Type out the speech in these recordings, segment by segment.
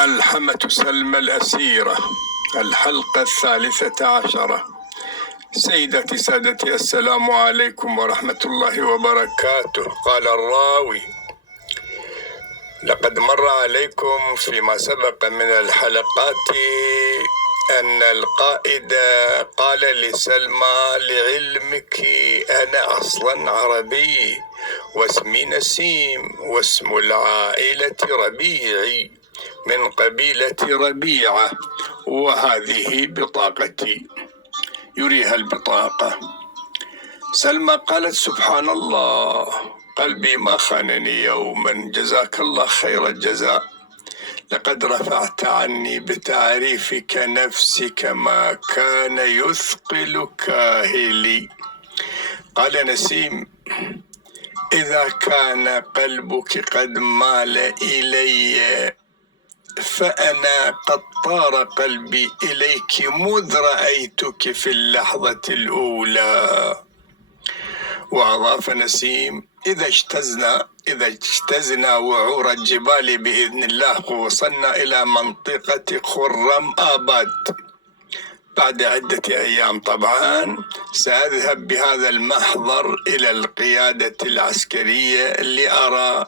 ملحمة سلمى الأسيرة، الحلقة 13. سيدتي سادتي، السلام عليكم ورحمة الله وبركاته. قال الراوي: لقد مر عليكم فيما سبق من الحلقات أن القائد قال لسلمى: لعلمك أنا أصلا عربي واسمي نسيم واسم العائلة ربيعي من قبيلة ربيعة، وهذه بطاقتي. يريها البطاقة. سلمى قالت: سبحان الله، قلبي ما خانني يوما، جزاك الله خير الجزاء، لقد رفعت عني بتعريفك نفسك ما كان يثقل كاهلي. قال نسيم: إذا كان قلبك قد مال إلي فأنا قد طار قلبي إليك مذ رأيتك في اللحظة الأولى. وأضاف نسيم: إذا اجتزنا وعور الجبال بإذن الله ووصلنا إلى منطقة خرم آباد بعد عدة أيام، طبعا سأذهب بهذا المحضر إلى القيادة العسكرية لأرى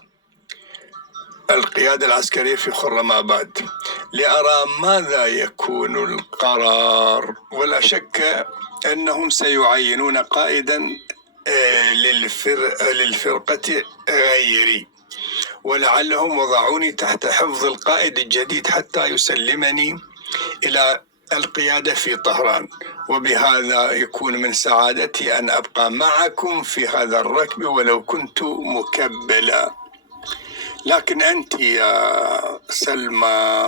القيادة العسكرية في خرم آباد لأرى ماذا يكون القرار. ولا شك أنهم سيعينون قائدا للفرقة غيري، ولعلهم وضعوني تحت حفظ القائد الجديد حتى يسلمني إلى القيادة في طهران، وبهذا يكون من سعادتي أن أبقى معكم في هذا الركب ولو كنت مكبلا. لكن أنت يا سلمى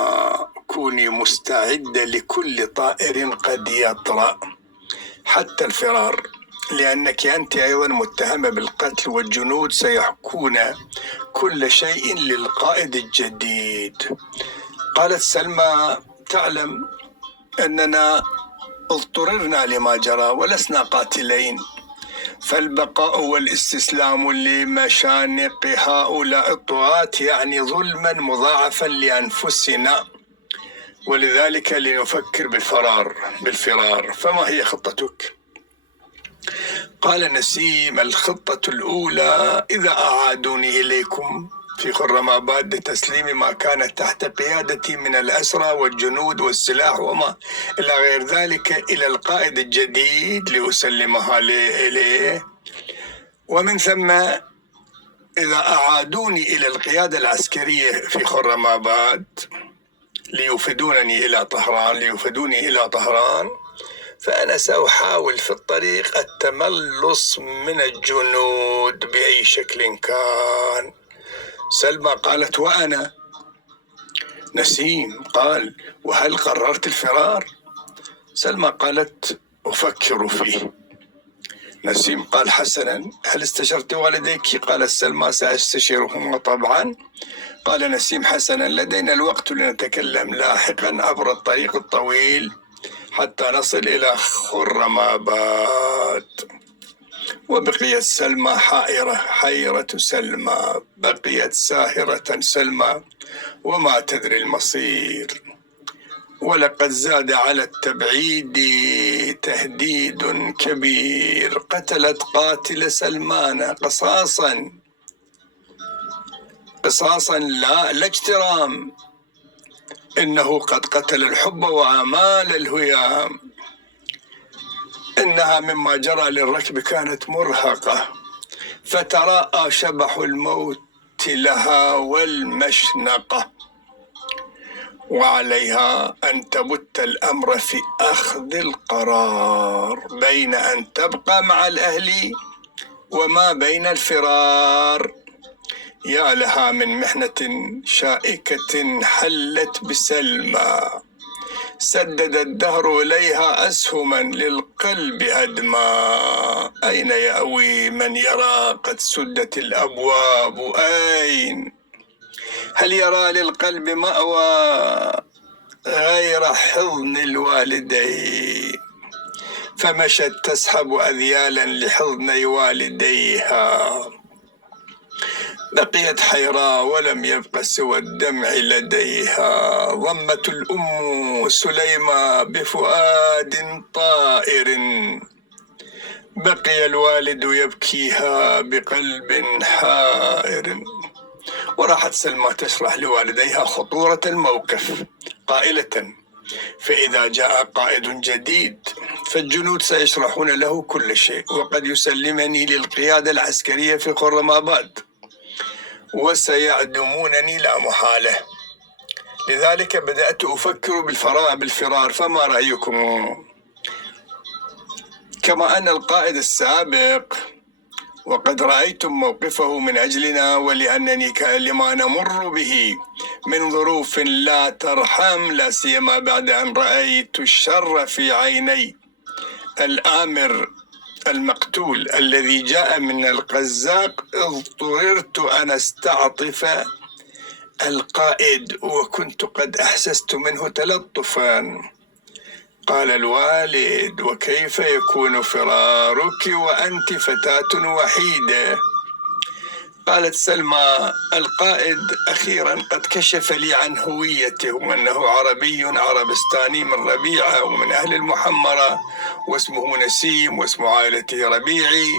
كوني مستعدة لكل طائر قد يطرأ، حتى الفرار، لأنك أنت أيضا متهمة بالقتل، والجنود سيحكون كل شيء للقائد الجديد. قالت سلمى: تعلم أننا اضطررنا لما جرى ولسنا قاتلين، فالبقاء والاستسلام لمشانق هؤلاء الطغاة يعني ظلما مضاعفا لأنفسنا، ولذلك لنفكر بالفرار. فما هي خطتك؟ قال نسيم: الخطة الأولى: إذا أعادوني إليكم في خرم آباد لتسليم ما كان تحت قيادتي من الأسرى والجنود والسلاح وما إلى غير ذلك إلى القائد الجديد لأسلمها إليه، ومن ثم إذا أعادوني إلى القيادة العسكرية في خرم آباد ليوفدوني إلى طهران، فأنا سأحاول في الطريق التملص من الجنود بأي شكل كان. سلمى قالت: وأنا؟ نسيم قال: وهل قررت الفرار؟ سلمى قالت: أفكر فيه. نسيم قال: حسنا، هل استشرت والديك؟ قالت سلمى: سأستشيرهما طبعا. قال نسيم: حسنا، لدينا الوقت لنتكلم لاحقا عبر الطريق الطويل حتى نصل إلى خرم آباد. وبقيت سلمى حيرة سلمى، بقيت ساهرة سلمى وما تدري المصير. ولقد زاد على التبعيد تهديد كبير، قتلت قاتل سلمان قصاصا لا اجترام، إنه قد قتل الحب وآمال الهيام. إنها مما جرى للركب كانت مرهقة، فتراءى شبح الموت لها والمشنقة، وعليها أن تبت الأمر في أخذ القرار بين أن تبقى مع الأهل وما بين الفرار. يا لها من محنة شائكة حلت بسلمى، سدد الدهر إليها أسهما للقلب أدمى. أين يأوي من يرى قد سدت الأبواب؟ أين؟ هل يرى للقلب مأوى غير حضن الوالدين؟ فمشت تسحب أذيالا لحضن والديها. بقيت حيراء ولم يبق سوى الدمع لديها. ضمت الأم سليمة بفؤاد طائر، بقي الوالد يبكيها بقلب حائر. وراحت سلمى تشرح لوالديها خطورة الموقف قائلة: فإذا جاء قائد جديد فالجنود سيشرحون له كل شيء، وقد يسلمني للقيادة العسكرية في خرماباد وسيعدمونني لا محالة. لذلك بدأت أفكر بالفرار، فما رأيكم؟ كما أن القائد السابق وقد رأيتم موقفه من أجلنا، ولأنني لما نمر به من ظروف لا ترحم، لا سيما بعد أن رأيت الشر في عيني الآمر المقتول الذي جاء من القزاق، اضطررت أن استعطف القائد، وكنت قد أحسست منه تلطفا. قال الوالد: وكيف يكون فرارك وأنت فتاة وحيدة؟ قالت سلمى: القائد أخيرا قد كشف لي عن هويته، وأنه عربي عربستاني من ربيعة ومن أهل المحمرة، واسمه نسيم، واسم عائلته ربيعي،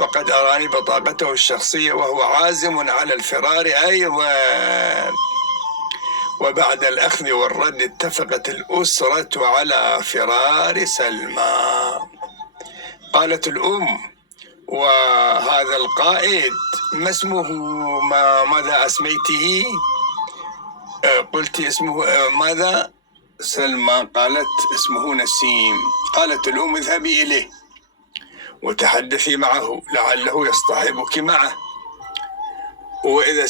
وقد أراني بطاقته الشخصية وهو عازم على الفرار أيضا. وبعد الأخذ والرد اتفقت الأسرة على فرار سلمى. قالت الأم: وهذا القائد ما اسمه؟ ماذا أسميته؟ قلت اسمه ماذا؟ سلمى قالت اسمه نسيم. قالت الأم: اذهبي إليه وتحدثي معه، لعله يصطحبك معه، وإذا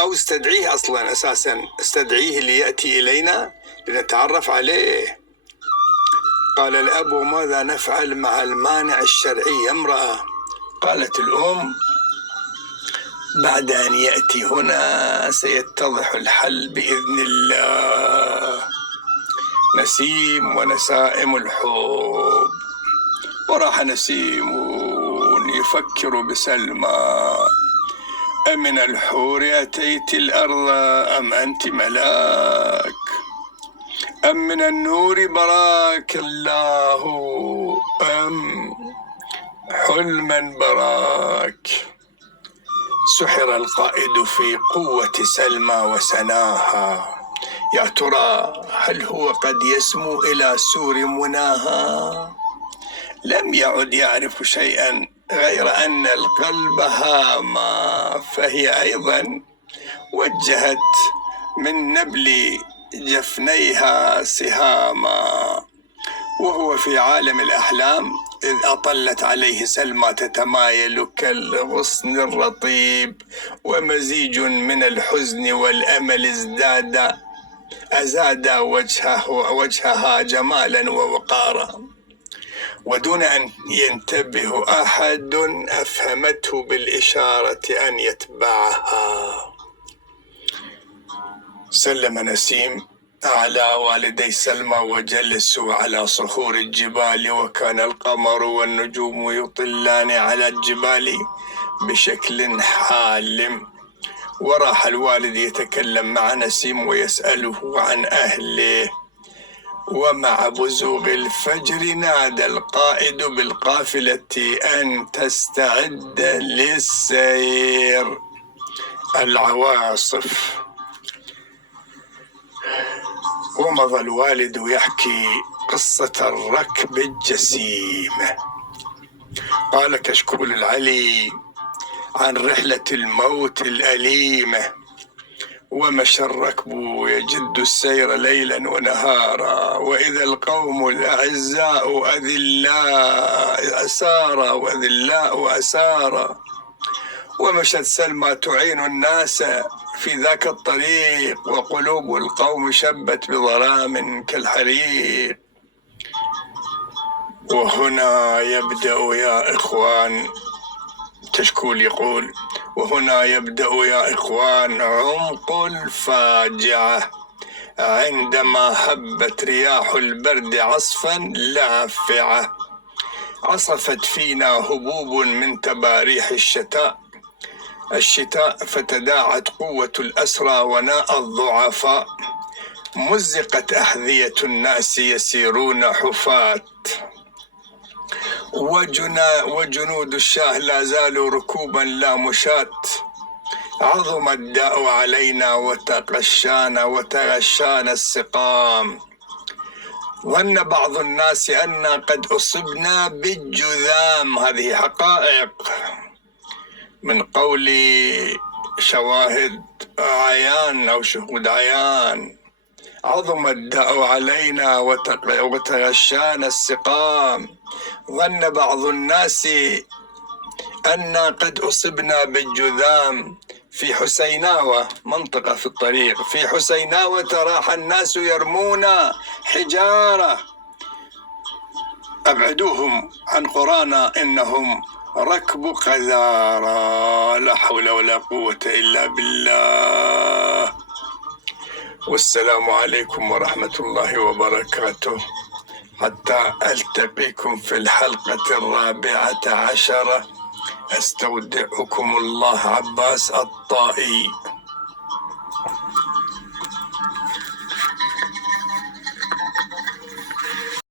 أو استدعيه، أصلا أساسا استدعيه ليأتي إلينا لنتعرف عليه. قال الأب: ماذا نفعل مع المانع الشرعي يا امرأة؟ قالت الأم: بعد أن يأتي هنا سيتضح الحل بإذن الله. نسيم ونسائم الحب. وراح نسيم يفكر بسلمى: أمن الحور أتيت الأرض أم أنت ملاك؟ أم من النور براك الله أم حلما براك؟ سحر القائد في قوة سلمى وسناها. يا ترى هل هو قد يسمو إلى سور مناها؟ لم يعد يعرف شيئا غير أن القلب هام، فهي أيضا وجهت من نبل جفنيها سهاما، وهو في عالم الأحلام إذ أطلت عليه سلمى تتمايل كالغصن الرطيب، ومزيج من الحزن والأمل أزاد وجهها جمالا ووقارا، ودون أن ينتبه أحد أفهمته بالإشارة أن يتبعها. سلم نسيم على والدي سلمى وجلسوا على صخور الجبال، وكان القمر والنجوم يطلان على الجبال بشكل حالم. وراح الوالد يتكلم مع نسيم ويسأله عن أهله. ومع بزوغ الفجر نادى القائد بالقافلة أن تستعد للسير. العواصف. ومضى الوالد يحكي قصة الركب الجسيم. قال كشكول العلي عن رحلة الموت الأليمة: ومشى الركب يجد السير ليلا ونهارا، وإذا القوم الأعزاء أذلاء أسارا وأذلاء أسارا، ومشت سلمى تعين الناس في ذاك الطريق، وقلوب القوم شبت بظلام كالحريق. وهنا يبدأ يا إخوان، كشكول يقول: وهنا يبدأ يا إخوان عمق الفاجعة، عندما هبت رياح البرد عصفا لافعة، عصفت فينا هبوب من تباريح الشتاء، الشتاء فتداعت قوة الأسرى وناء الضعفاء، مزقت أحذية الناس يسيرون حفاة، وجنود الشاه لا زالوا ركوبا لا مشاة. عظم الداء علينا وتغشانا السقام. ظن بعض الناس أننا قد أصبنا بالجذام. هذه حقائق من قول شواهد عيان أو شهود عيان. عظم الداء علينا وتغشانا السقام. ظن بعض الناس أننا قد أصبنا بالجذام. في حسيناوة، منطقة في الطريق، في حسيناوة راح الناس يرمون حجارة. أبعدوهم عن قرانا إنهم ركب قذارى. لا حول ولا قوة إلا بالله. والسلام عليكم ورحمة الله وبركاته. حتى ألتقيكم في الحلقة 14. أستودعكم الله. عباس الطائي.